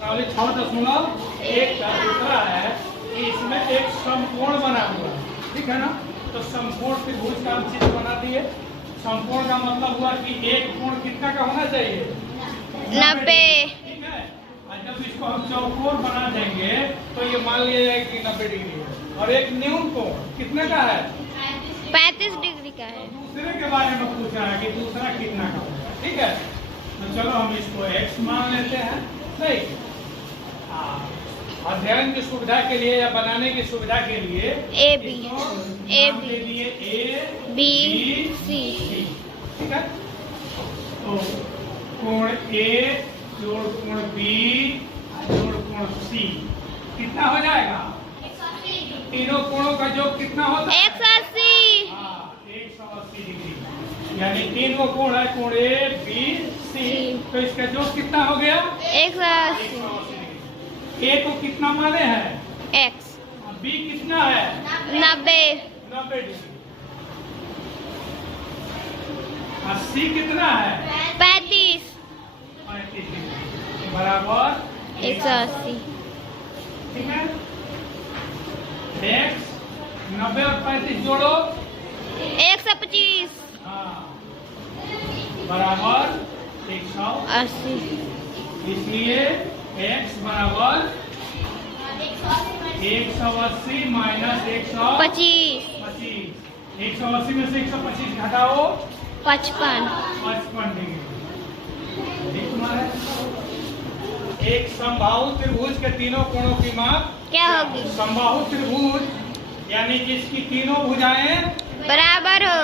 6.1 का दूसरा है कि इसमें एक समकोण बना हुआ है, ठीक है ना। तो समकोण त्रिभुज का हम चित्र बना दिए। समकोण का मतलब हुआ कि एक कोण कितना का होना चाहिए? 90। ठीक है। और जब इसको हम चौकोर बना देंगे तो ये मान लिया जाएगा कि 90 डिग्री है। और एक न्यून कोण कितने का है? 35 डिग्री का है। दूसरे के बारे में पूछा है कि दूसरा कितना का होगा, ठीक है। तो चलो हम इसको x मान लेते हैं। नहीं, अध्ययन की सुविधा के लिए या बनाने की सुविधा के लिए ए बी सी, ठीक है। तो कोण A जोड़ कोण B जोड़ कोण C कितना हो जाएगा? तीनों कोणों का योग कितना होता है? 180। हाँ, 180 डिग्री। यानी तीन वो कोण है, कोण A B C। तो इसका योग कितना हो गया? 180। A को कितना माने हैं? x। B कितना है? 90। 90 डिग्री। और C कितना है? 35। 35 डिग्री बराबर 180। ठीक है। x 90 और 35 जोड़ो 125। हाँ, बराबर 180। 80। इसलिए x बराबर 180 माइनस 25। 180 में से 125 घटाओ 55। 55 डिग्री। ठीक तुम्हारे। एक समबाहु त्रिभुज के तीनों कोणों की माप क्या होगी? समबाहु त्रिभुज यानी जिसकी तीनों भुजाएं बराबर हो।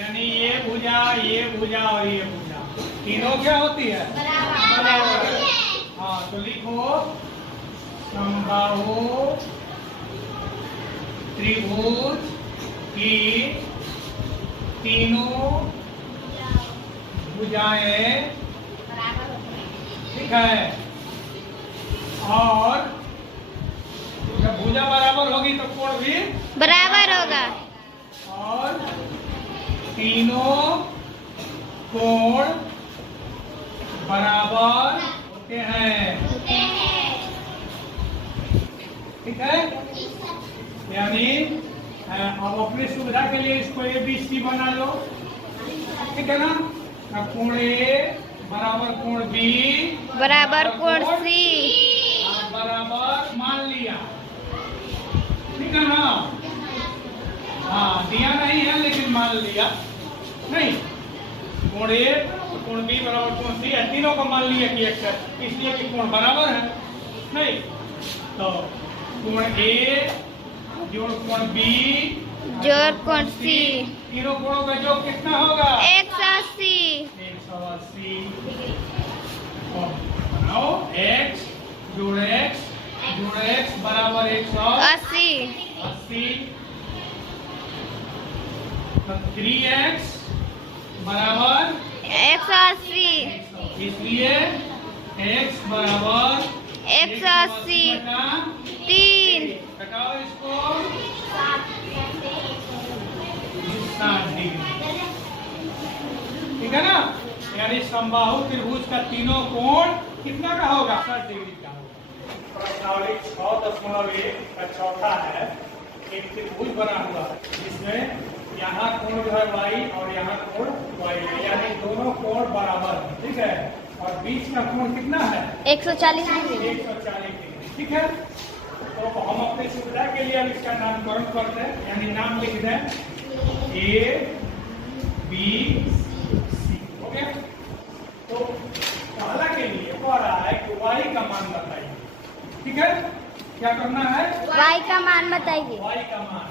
यानी ये भुजा और ये भुजा तीनों क्या होती है? बराबर। हाँ, तो लिखो समबाहु त्रिभुज की तीनों भुजाएं, ठीक है। और जब भुजा बराबर होगी तो कोण भी बराबर होगा। और तीनों कोण बराबर होते हैं, ठीक है। यानी अब अपनी सुविधा के लिए इसको ABC बना लो, ठीक है ना। कोण A बराबर कोण B बराबर कोण C बराबर मान लिया, ठीक है ना। हाँ, दिया नहीं है लेकिन मान लिया। नहीं, कोण A कोण B बराबर कोण C है, तीनों को मान लिया कि x है, इसलिए कि कोण बराबर है। नहीं, तो कोण A जोड़ कोण B जोड़ कोण C तीनों कोणों का योग कितना होगा? 180। 180। बनाओ x जोड़ x बराबर 180। 80। तो 3x बराबर 180। इसलिए x बराबर 180 3। घटाओ इसको 60 डिग्री, ठीक है ना। यानी समबाहु त्रिभुज का तीनों कोण कितना का होगा? 60 डिग्री का होगा। प्रश्नावली 6.1 का चौथा है। एक त्रिभुज बना हुआ है जिसमें यहाँ कोण जो है y और यहाँ कोण y है, यानी दोनों कोण बराबर है, ठीक है। और बीच का कोण कितना है? 140 डिग्री। 140 डिग्री, ठीक है। तो हम अपनी सुविधा के लिए अब इसका नामकरण करते हैं, यानी नाम लिख दें A B C, हो गया। तो पहला के लिए कह रहा है कि y का मान बताइए, ठीक है। क्या करना है? y का मान बताइए। y का मान।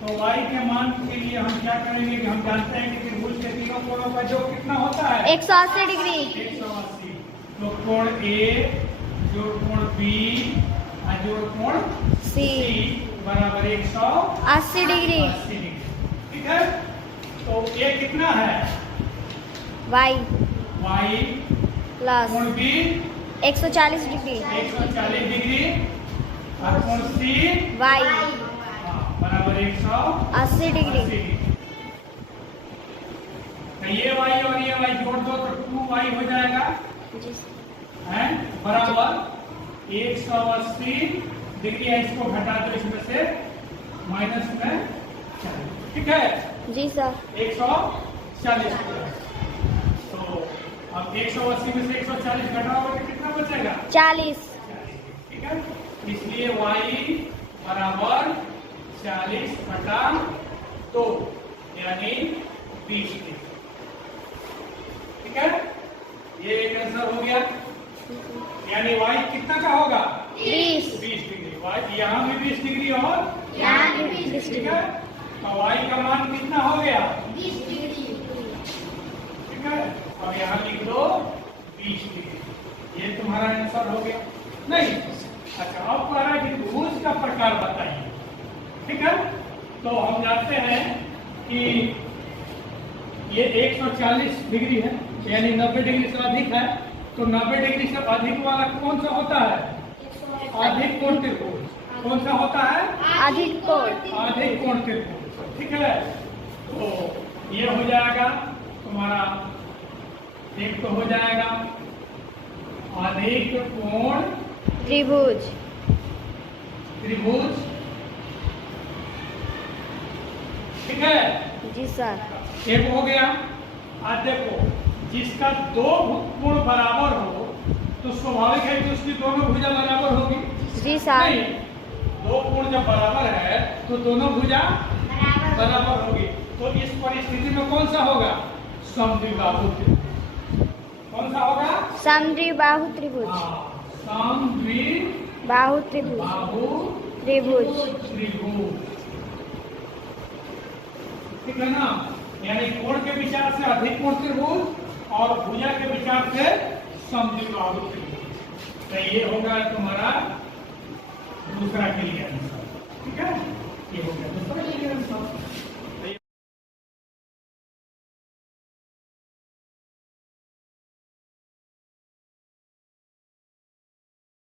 तो y के मान के लिए हम क्या करेंगे कि हम जानते हैं कि त्रिभुज के तीनों कोणों का योग कितना होता है? 180 डिग्री। 180। तो कोण A जोड़ कोण B जोड़ कोण C बराबर 180 डिग्री। ठीक है। तो A कितना है? y y प्लस कोण B 140 डिग्री 140 डिग्री और कोण C y बराबर 180 डिग्री। तो ये y और ये y जोड़ दो तो 2y हो जाएगा। एंड बराबर 180 डिग्री है, इसको घटा दो इसमें से माइनस में 40, ठीक है। जी सर। 140 तो अब 180 में से 140 घटाओगे तो कितना बचेगा? 40। ठीक है, इसलिए y बराबर 40 घटा 2 यानी 20 डिग्री, ठीक है। ये एक आंसर हो गया, यानी y कितना का होगा? 20। 20 डिग्री। y यहाँ भी 20 डिग्री और यहाँ भी 20 ठीक डिग्री। है, तो y का मान कितना हो गया? 20 डिग्री। ठीक है, अब यहाँ लिख दो 20 डिग्री, ये तुम्हारा आंसर हो गया। नहीं, अच्छा अब कह रहा है कि त्रिभुज का प्रकार बताइए, ठीक है। तो हम जानते हैं कि ये 140 डिग्री है, यानी 90 डिग्री से अधिक है, तो 90 डिग्री से अधिक वाला कौन सा होता है? अधिक कोण त्रिभुज। कौन सा होता है? अधिक कोण। अधिक कोण त्रिभुज, ठीक है। तो ये हो जाएगा तुम्हारा, एक तो हो जाएगा अधिक कोण त्रिभुज। त्रिभुज, ठीक है। जी सर। एक हो गया। आज देखो, जिसका दो कोण बराबर हो तो स्वाभाविक है कि उसकी दोनों भुजा बराबर होगी। जी सर। नहीं, दो कोण जब बराबर है तो दोनों भुजा बराबर होगी, तो इस परिस्थिति में कौन सा होगा? समद्विबाहु त्रिभुज। कौन सा होगा? समद्विबाहु त्रिभुज। हाँ, समद्विबाहु बाहु त्रिभुज। त्रिभुज, ठीक है ना। यानी कोण के विचार से अधिक कोण त्रिभुज और भुजा के विचार से समद्विबाहु त्रिभुज। तो ये होगा तुम्हारा दूसरा क्लियर आंसर, ठीक है। ये हो गया दूसरा क्लियर आंसर।